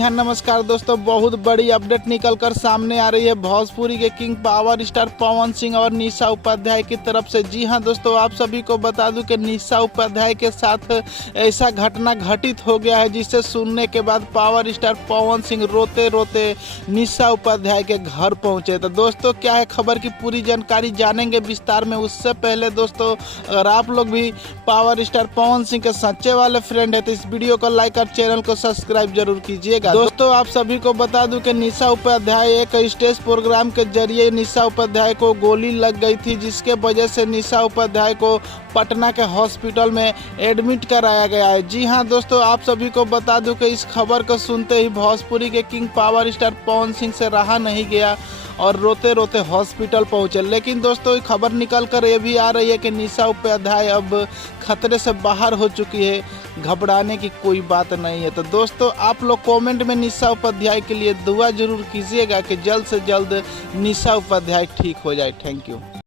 हाँ नमस्कार दोस्तों, बहुत बड़ी अपडेट निकल कर सामने आ रही है भोजपुरी के king power star Pawan Singh और निशा उपाध्याय की तरफ से। जी हाँ दोस्तों, आप सभी को बता दूं कि निशा उपाध्याय के साथ ऐसा घटना घटित हो गया है जिसे सुनने के बाद पावर स्टार पवन सिंह रोते रोते निशा उपाध्याय के घर पहुंचे। तो दोस्तों क्या है खबर की पूरी जानकारी जानेंगे विस्तार में। उससे पहले दोस्तों, अगर आप लोग भी पावर स्टार पवन सिंह के सच्चे वाले फ्रेंड है तो इस वीडियो को लाइक और चैनल को सब्सक्राइब जरूर कीजिएगा। दोस्तों आप सभी को बता दूं कि निशा उपाध्याय एक स्टेज प्रोग्राम के जरिए निशा उपाध्याय को गोली लग गई थी, जिसके वजह से निशा उपाध्याय को पटना के हॉस्पिटल में एडमिट कराया गया है। जी हां दोस्तों, आप सभी को बता दूं कि इस खबर को सुनते ही भोजपुरी के king power star Pawan Singh से रहा नहीं गया और रोते रोते हॉस्पिटल पहुंचे। लेकिन दोस्तों खबर निकल कर ये भी आ रही है कि निशा उपाध्याय अब खतरे से बाहर हो चुकी है, घबराने की कोई बात नहीं है। तो दोस्तों आप लोग कमेंट में निशा उपाध्याय के लिए दुआ जरूर कीजिएगा कि जल्द से जल्द निशा उपाध्याय ठीक हो जाए। Thank you.